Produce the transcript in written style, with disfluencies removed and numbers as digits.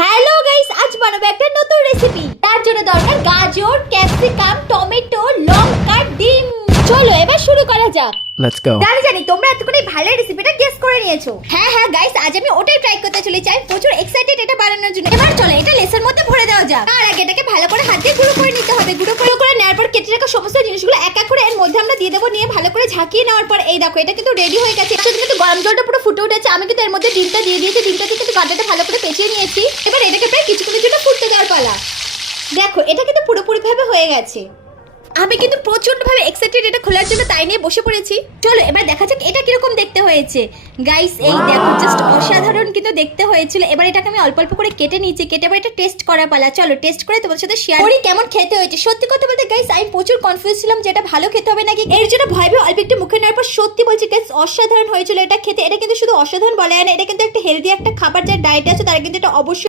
Hello guys, আজ বানাবো একটা নতুন রেসিপি। তার জন্য দরকার গাজর, ক্যাপসিকাম, টমেটো, লঙ্কা, ডিম। চলো এবার শুরু করা যাক। Let's go. জানি তোমরা এতক্ষণে ভালো রেসিপিটা গেস করে নিয়েছো। হ্যাঁ গাইস, আজ আমি ওটাই ট্রাই করতে চলেছি। আমি প্রচুর এক্সাইটেড এটা বানানোর জন্য। এবার চলো এটা লেসের মধ্যে ভরে দেওয়া যাক। তার আগে এটাকে ভালো করে হাত দিয়ে গুঁড়ো করে নিতে হবে। গুঁড়ো করে নেওয়ার পর কেটে রাখা সমস্ত জিনিসগুলো এক এক করে এর মধ্যে আমরা দিয়ে দেবো। নিয়ে ভালো করে ঝাঁকিয়ে নেওয়ার পর এই দেখো এটা কিন্তু রেডি হয়ে গেছে। শুধু কিন্তু গরম জলটা পুরো ফুটে উঠেছে। আমি কিন্তু এর মধ্যে ডিমটা দিয়ে দিয়েছি। ডিমটাকে কিন্তু গাজরটা ভালো করে পেঁচিয়ে নিয়েছি। এবার এটাকে প্রায় কিছুক্ষণের জন্য ফুটতে দেওয়ার পালা। দেখো এটা কিন্তু পুরোপুরি ভাবে হয়ে গেছে। আমি কিন্তু প্রচন্ডভাবে এক্সাইটেড এটা খোলার জন্য, তাই নিয়ে বসে পড়েছি। চলো এবার দেখা যাক এটা কিরকম দেখতে হয়েছে। গাইস এই দেখো জাস্ট অসাধারণ কিন্তু দেখতে হয়েছিল। এবার এটাকে আমি অল্প অল্প করে কেটে নিয়েছি। কেটে এবার এটা টেস্ট করা পালা। চলো টেস্ট করে তোমাদের সাথে শেয়ার করি কেমন খেতে হয়েছে। সত্যি কথা বলতে গাইস আমি প্রচুর কনফিউজ ছিলাম যে এটা ভালো খেতে হবে নাকি। এর জন্য ভয় অল্প একটু মুখে নেওয়ার পর সত্যি বলছি গাইস অসাধারণ হয়েছিল এটা খেতে। এটা কিন্তু শুধু অসাধারণ বলে না, এটা কিন্তু একটা হেলদি একটা খাবার। যারা ডায়েটে আছে তারা কিন্তু এটা অবশ্যই